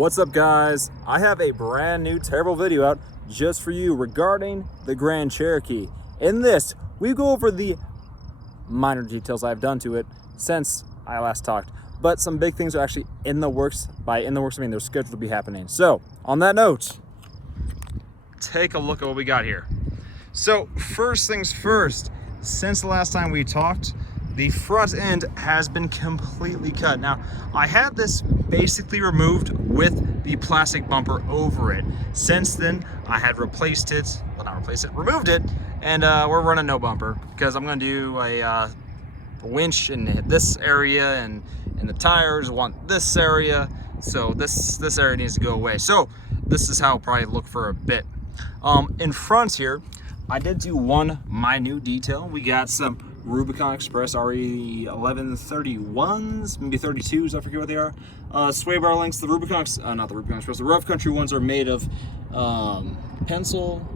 What's up, guys? I have a brand new terrible video out just for you regarding the Grand Cherokee. In this, we go over the minor details I've done to it since I last talked, but some big things are actually in the works. By in the works, I mean they're scheduled to be happening. So on that note, take a look at what we got here. So first things first, since the last time we talked, the front end has been completely cut. Now, I had this basically removed with the plastic bumper over it. Since then, I had replaced it, well, not replaced it, removed it, and we're running no bumper because I'm gonna do a winch in this area, and the tires want this area, so this area needs to go away. So this is how it'll probably look for a bit. In front here, I did do one minute detail. We got some Rubicon Express RE 1131s, maybe 32s, I forget what they are. Sway bar links. The Rubicon, not the Rubicon Express, the Rough Country ones are made of pencil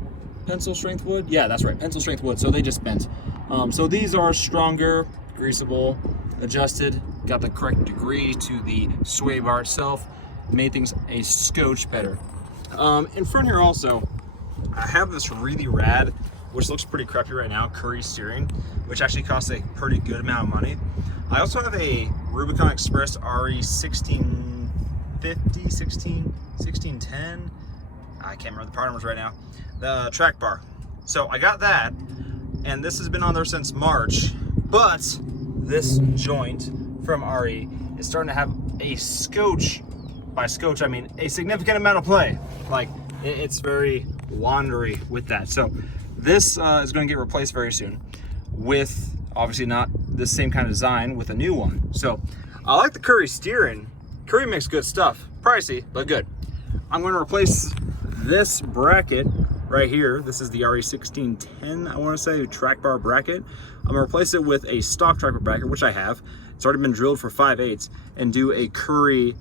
strength wood. Yeah, that's right, pencil strength wood. So they just bent. So these are stronger, greasable, adjusted, got the correct degree to the sway bar itself, made things a scotch better. In front here also, I have this really rad, which looks pretty crappy right now, Curry steering, which actually costs a pretty good amount of money. I also have a Rubicon Express RE 1650, 1610, I can't remember the part numbers right now, the track bar. So I got that, and this has been on there since March, but this joint from RE is starting to have a scotch, by scotch I mean a significant amount of play. Like, it's very wandery with that. So this is going to get replaced very soon with, obviously not the same kind of design, with a new one. So I like the Curry steering. Curry makes good stuff. Pricey, but good. I'm going to replace this bracket right here. This is the RE 1610, I want to say, track bar bracket. I'm going to replace it with a stock track bar bracket, which I have. It's already been drilled for 5/8, and do a Curry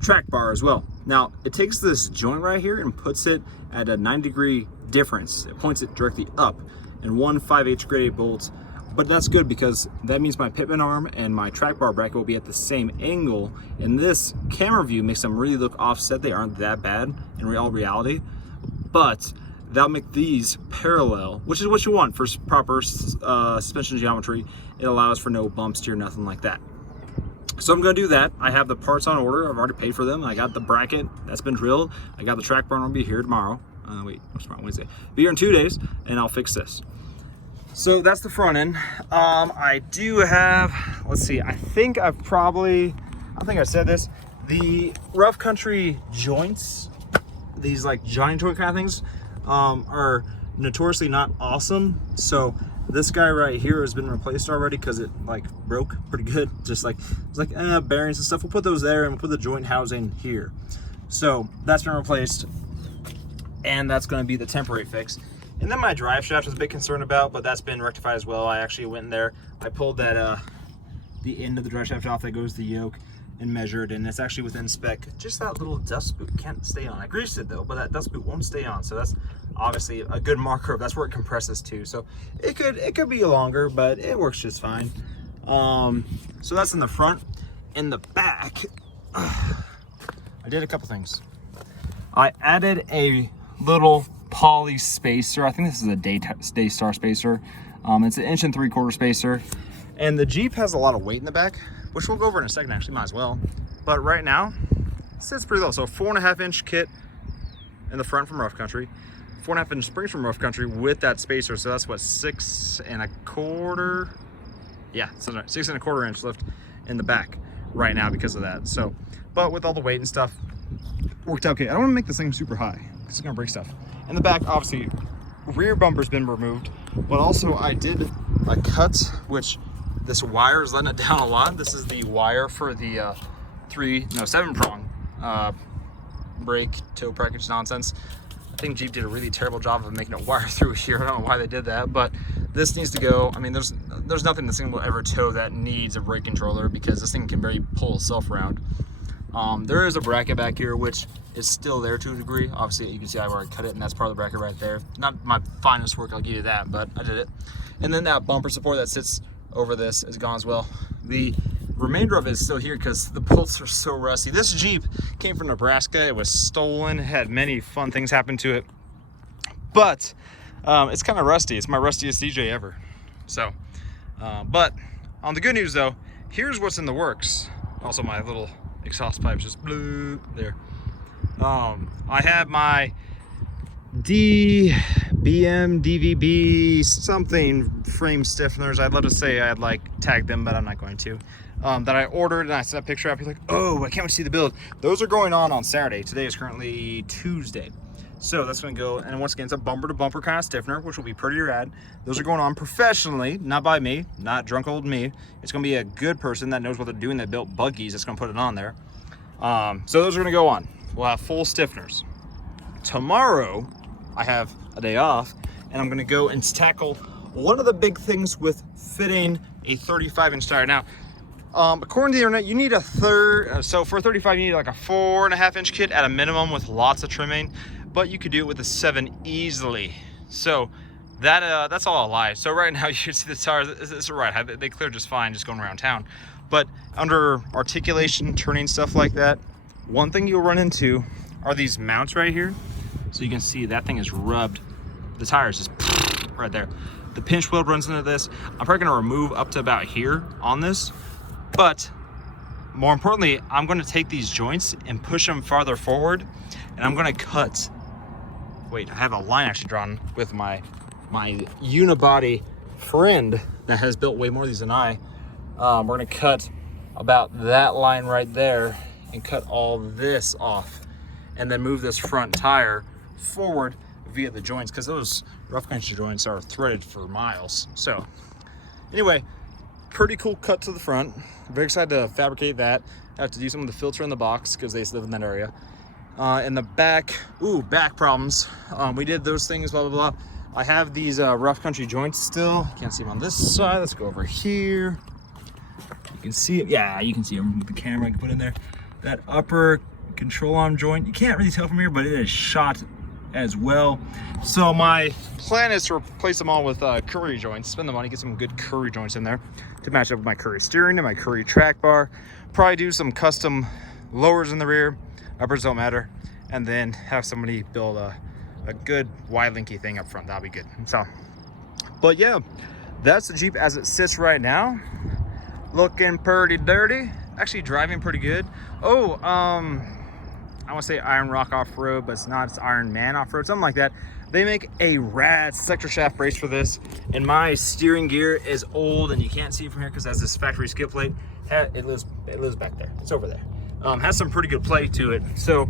track bar as well. Now, it takes this joint right here and puts it at a 90-degree difference. It points it directly up, and one 5/8 grade bolt. But that's good because that means my pitman arm and my track bar bracket will be at the same angle, and this camera view makes them really look offset. They aren't that bad in all reality, but that'll make these parallel, which is what you want for proper suspension geometry. It allows for no bumps here, nothing like that. So I'm going to do that. I have the parts on order. I've already paid for them. I got the bracket that's been drilled. I got the track bar, and I'll be here tomorrow. Wait, what's tomorrow? Wednesday. Be here in 2 days, and I'll fix this. So that's the front end. I do have, let's see, I think I said this, the Rough Country joints, these like giant joint kind of things, are notoriously not awesome. So this guy right here has been replaced already because it like broke pretty good. Just like, it's like bearings and stuff. We'll put those there, and we'll put the joint housing here. So that's been replaced, and that's going to be the temporary fix. And then my drive shaft was a bit concerned about, but that's been rectified as well. I actually went in there, I pulled that the end of the drive shaft off that goes to the yoke and measured, and it's actually within spec. Just that little dust boot can't stay on. I greased it though, but that dust boot won't stay on. So that's obviously a good marker of that's where it compresses to. So it could be longer, but it works just fine. So that's in the front. In the back, I did a couple things. I added a little poly spacer. I think this is a Daystar spacer. It's an 1 3/4 spacer, and the Jeep has a lot of weight in the back, which we'll go over in a second. Actually, might as well. But right now, it sits pretty low. So 4.5-inch kit in the front from Rough Country, 4.5-inch springs from Rough Country with that spacer. So that's what, 6 1/4. Yeah, 6 1/4 inch lift in the back right now because of that. So, but with all the weight and stuff, worked out okay. I don't want to make this thing super high because it's gonna break stuff. In the back, obviously, rear bumper's been removed, but also I did a cut, which this wire is letting it down a lot. This is the wire for the 7-prong brake toe package nonsense. I think Jeep did a really terrible job of making it wire through here. I don't know why they did that, but this needs to go. I mean, there's nothing this thing will ever tow that needs a brake controller because this thing can barely pull itself around. There is a bracket back here, which is still there to a degree. Obviously, you can see I've already cut it, and that's part of the bracket right there. Not my finest work, I'll give you that, but I did it. And then that bumper support that sits over this is gone as well. The remainder of it is still here because the bolts are so rusty. This Jeep came from Nebraska. It was stolen, had many fun things happen to it, but it's kind of rusty. It's my rustiest DJ ever. So, but on the good news though, here's what's in the works. Also, my little exhaust pipes just blew there. I have my DVB something frame stiffeners. I'd love to say I'd like tag them, but I'm not going to. That I ordered, and I sent a picture up. You're like, oh, I can't wait to see the build. Those are going on Saturday. Today is currently Tuesday. So that's going to go, and once again, it's a bumper-to-bumper kind of stiffener, which will be pretty rad. Those are going on professionally, not by me, not drunk old me. It's going to be a good person that knows what they're doing that built buggies that's going to put it on there. So those are going to go on. We'll have full stiffeners. Tomorrow, I have a day off, and I'm going to go and tackle one of the big things with fitting a 35-inch tire. Now, according to the internet, you need a so for a 35, you need like a 4.5-inch kit at a minimum with lots of trimming, but you could do it with a 7 easily. So that's all a lie. So right now you can see the tires, it's right, they clear just fine just going around town. But under articulation, turning, stuff like that, one thing you'll run into are these mounts right here. So you can see that thing is rubbed. The tire is just right there. The pinch weld runs into this. I'm probably gonna remove up to about here on this, but more importantly, I'm gonna take these joints and push them farther forward, and I'm gonna cut. Wait, I have a line actually drawn with my unibody friend that has built way more of these than I. We're gonna cut about that line right there and cut all this off, and then move this front tire forward via the joints, because those rough country joints are threaded for miles. So anyway, pretty cool cut to the front. Very excited to fabricate that. I have to do some of the filter in the box because they live in that area. In the back, back problems. We did those things, blah, blah, blah. I have these rough country joints still. Can't see them on this side. Let's go over here. You can see it. Yeah, you can see them with the camera I can put in there. That upper control arm joint, you can't really tell from here, but it is shot as well. So my plan is to replace them all with Curry joints. Spend the money, get some good Curry joints in there to match up with my Curry steering and my Curry track bar. Probably do some custom lowers in the rear. Uppers don't matter. And then have somebody build a good wide linky thing up front. That'll be good. So, but yeah, that's the Jeep as it sits right now. Looking pretty dirty. Actually driving pretty good. I want to say Iron Rock Off-Road, but it's not. It's Iron Man Off-Road, something like that. They make a rad sector shaft brace for this, and my steering gear is old, and you can't see it from here because it has this factory skid plate. It lives back there. It's over there. Has some pretty good play to it. So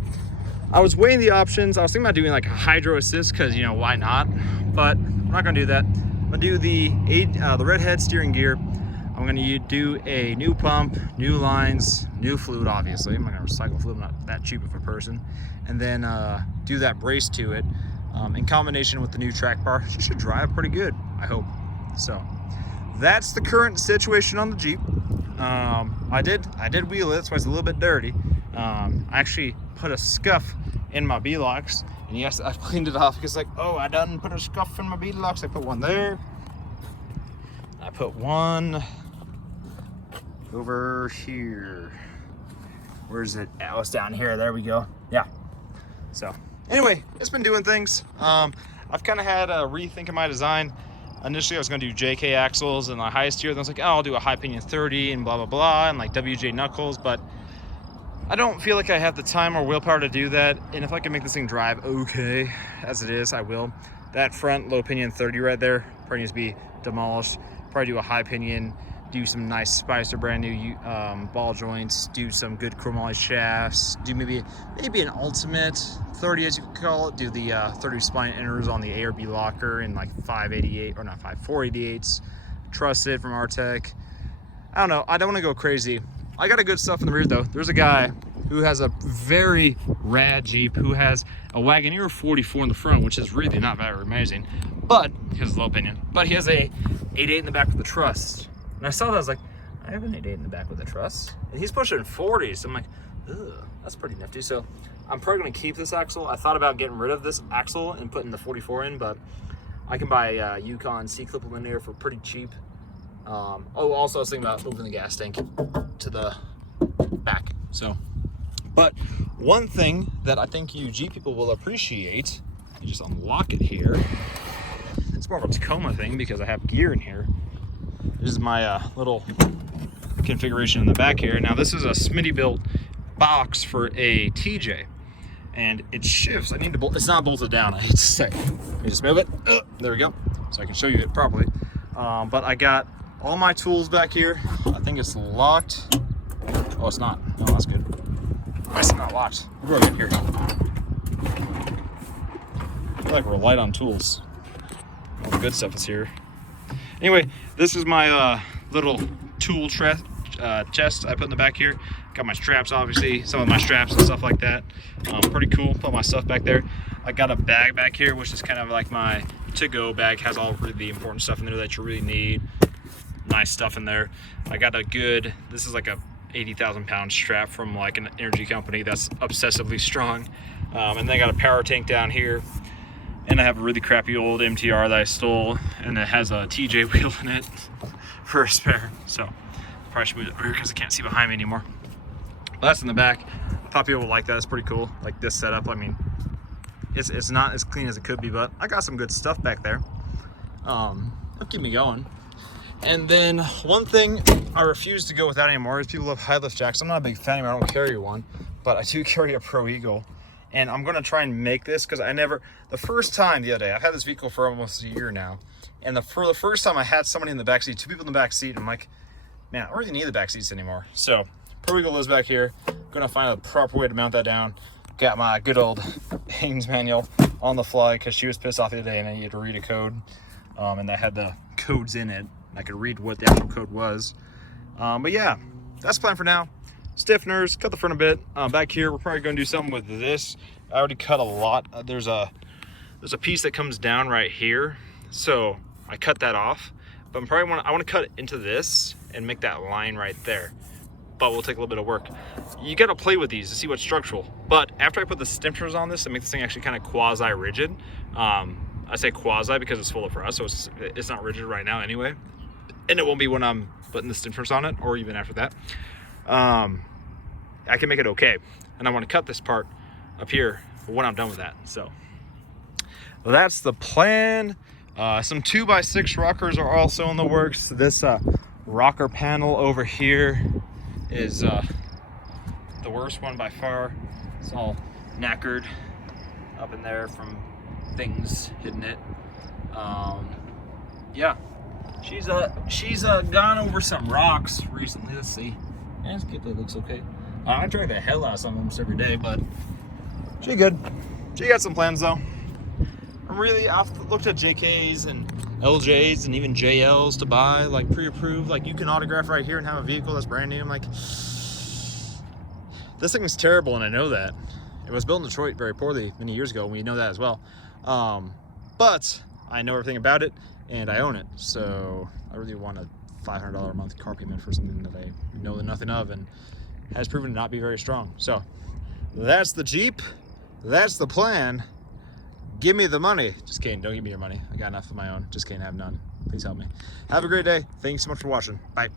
I was weighing the options. I was thinking about doing like a hydro assist because, you know, why not? But I'm not going to do that. I'm going to do the Redhead steering gear. I'm going to do a new pump, new lines, new fluid, obviously. I'm going to recycle fluid, I'm not that cheap of a person. And then do that brace to it in combination with the new track bar. She should drive pretty good, I hope. So that's the current situation on the Jeep. I did wheel it, that's why it's a little bit dirty. I actually put a scuff in my B-locks, and yes, I've cleaned it off because like, oh, I done put a scuff in my B-locks. I put one there. I put one over here. Where's it? Oh, it's down here. There we go. Yeah. So anyway, it's been doing things. I've kind of had a rethink of my design. Initially, I was going to do JK axles and the highest tier. Then I was like, oh, I'll do a high pinion 30 and blah, blah, blah, and like WJ knuckles. But I don't feel like I have the time or willpower to do that. And if I can make this thing drive okay as it is, I will. That front low pinion 30 right there probably needs to be demolished. Probably do a high pinion, do some nice Spicer brand new ball joints, do some good chromoly shafts, do maybe an ultimate 30 as you could call it, do the 30 spline inners on the A or B locker in like 588 or not 488s, trusted from Artec. I don't know, I don't want to go crazy. I got a good stuff in the rear though. There's a guy who has a very rad Jeep who has a Wagoneer 44 in the front, which is really not very amazing, but his low opinion. But he has a 8.8 in the back with the truss. And I saw that, I was like, I have an 8.8 in the back with a truss. And he's pushing 40s. So I'm like, ugh, that's pretty nifty. So I'm probably gonna keep this axle. I thought about getting rid of this axle and putting the 44 in, but I can buy Yukon C-clip linear for pretty cheap. Also I was thinking about moving the gas tank to the back. So, but one thing that I think you Jeep people will appreciate, you just unlock it here. It's more of a Tacoma thing because I have gear in here. This is my little configuration in the back here. Now this is a Smittybilt box for a TJ, and it shifts. I need to bolt. It's not bolted down, I hate to say. Let me just move it. There we go. So I can show you it properly. But I got all my tools back here. I think it's locked. Oh, it's not. Oh, that's good. Why is it not locked? What do I get here? I feel like we're light on tools. All the good stuff is here. Anyway, this is my little tool chest I put in the back here. Got my straps, obviously, some of my straps and stuff like that. Pretty cool. Put my stuff back there. I got a bag back here, which is kind of like my to-go bag. Has all really the important stuff in there that you really need. Nice stuff in there. I got a good, this is like a 80,000 pound strap from like an energy company that's obsessively strong. And then I got a power tank down here. And I have a really crappy old MTR that I stole, and it has a TJ wheel in it for a spare. So probably should move it over here because I can't see behind me anymore. But that's in the back. A lot of people will like that. It's pretty cool. Like this setup. I mean, it's not as clean as it could be, but I got some good stuff back there. It'll keep me going. And then one thing I refuse to go without anymore is people love high lift jacks. I'm not a big fan anymore. I don't carry one, but I do carry a Pro Eagle. And I'm gonna try and make this because the first time the other day, I've had this vehicle for almost a year now. And for the first time I had somebody in the back seat, 2 people in the back seat, and I'm like, man, I don't really need the back seats anymore. So Pro Eagle lives back here. Gonna find a proper way to mount that down. Got my good old Haynes manual on the fly because she was pissed off the other day and I needed to read a code. And that had the codes in it. I could read what the actual code was. But yeah, that's the plan for now. Stiffeners, cut the front a bit. Back here, we're probably going to do something with this. I already cut a lot. There's a piece that comes down right here, so I cut that off. But I want to cut into this and make that line right there. But we'll take a little bit of work. You got to play with these to see what's structural. But after I put the stiffeners on this, to make this thing actually kind of quasi-rigid. I say quasi because it's full for us, so it's not rigid right now anyway. And it won't be when I'm putting the stiffeners on it, or even after that. I can make it okay. And I want to cut this part up here when I'm done with that. So that's the plan. Some 2x6 rockers are also in the works. This rocker panel over here is the worst one by far. It's all knackered up in there from things hitting it. Yeah, she's gone over some rocks recently. Let's see. Yeah, this Kipling looks okay. I drag the hell out of some almost every day, but she good. She got some plans though. I've looked at JKs and LJs and even JLs to buy, like pre-approved. Like you can autograph right here and have a vehicle that's brand new. I'm like, this thing's terrible, and I know that. It was built in Detroit very poorly many years ago, and we know that as well. But I know everything about it, and I own it. So I really want a $500 a month car payment for something that I know nothing of and has proven to not be very strong. So that's the Jeep. That's the plan. Give me the money. Just kidding. Don't give me your money. I got enough of my own. Just kidding. I have none. Please help me. Have a great day. Thanks so much for watching. Bye.